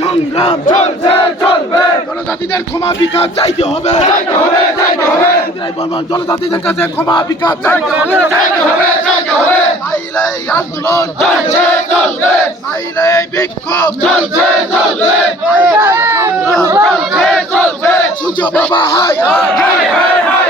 সংগ্রাম চলছে চলবে, জনজাতিদের ক্ষমা বিচার চাইতে হবে, জনজাতিদের কাছে ক্ষমা বিচার চাইতে হবে, নাইলে আন্দোলন চলছে চলবে, নাইলে বিক্ষোভ চলছে চলবে, চলছে চলবে, সূর্য বাবা high high high high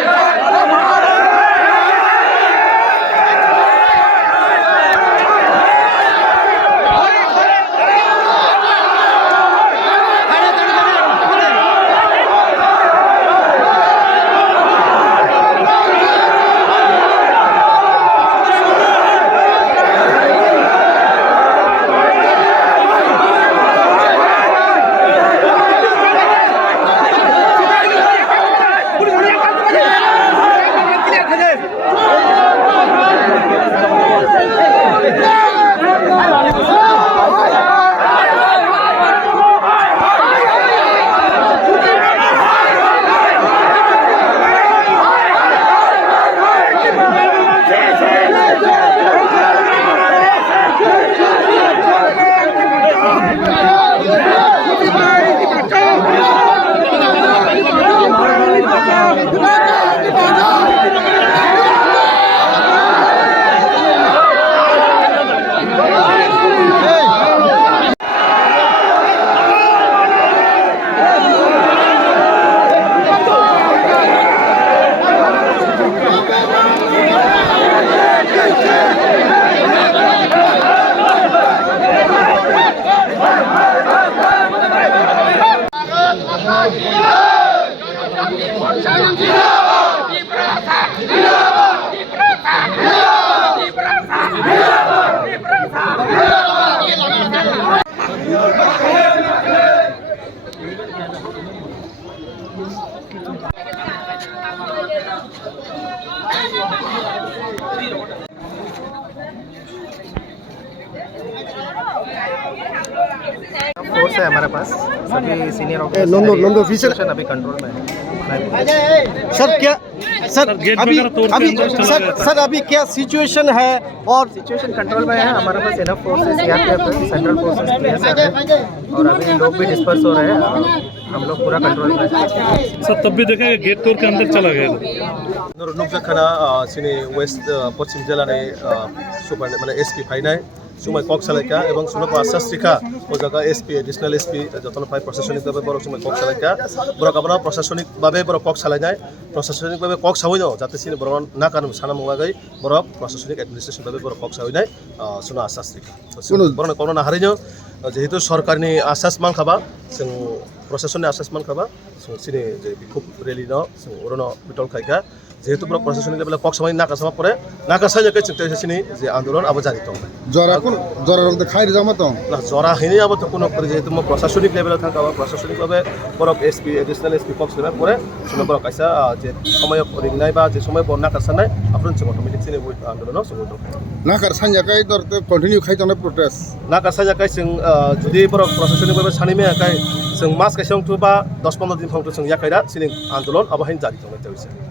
force है हमारे पास, सभी सीनियर ऑफिसर अभी कंट्रोल में है। सर क्या सर अभी क्या सिचुएशन है? और सिचुएशन कंट्रोल में है, हमारे पास इनफ फोर्स है, सीआरपीएफ है, सेंट्रल फोर्सेस पीएसएफ है, और अभी लोग भी डिस्पर्स हो रहे हैं, हम लोग पूरा कंट्रोल में है। सर तब भी देखा गेट तोड़ के अंदर चला गया नुकजाखाना सिनी वेस्ट पश्चिम जिला ने सुपर माने एसपी फाइनाय सुमाय कक सालायका एवं सुनप आश्वास रिखा ओ जगह एसपी एडिशनल एसपी जतन फाइ प्रशासनिक भावे बरक सुमाय कक सालायका बरक आपना प्रशासनिक भावे बरक कक सालायनाय प्रशासनिक भावे कक सावैनो जाते सिनि बरन ना कानु साना मुगागै बरक प्रशासनिक एडमिनिस्ट्रेशन भावे बरक कक सावैनाय सुना आश्वास रिखा बरन कोनो ना हारिनो जेहेतु सरकारनि आश्वास मानखाबा जों प्रशासननि आश्वास मानखाबा जों सिनि जे बिखुब रेलि न जों अरन बिटल खायका যেহেতু বড় প্রশাসনিক লেভেলে কক সময় নাকা সময় পরে নাকা সাইজাকে চিন্তা হয়েছিনি যে আন্দোলন আবার জারি তো জরা রক্ত খাই যাবো তো না জরা হিনি আবার তো কোনো করে যেহেতু প্রশাসনিক লেভেলে থাকা বা প্রশাসনিকভাবে বড় এসপি এডিশনাল এসপি কক সময় পরে শুনে বড় কাইসা যে সময় রিংনাই বা যে সময় বড় নাকা সানাই আপনার যে অটোমেটিক চিনি আন্দোলন সময় নাকার সানজাকাই তোর কন্টিনিউ খাই তো প্রটেস্ট नाका साजाखाय जों जुदि बर' प्रशासनिकभावे सानैमे जों मास गायसंथु बा 10-15 दिन फांथु जों याखायदा सिनि आन्दोलन आबाहाय जारि खालामनाय जायो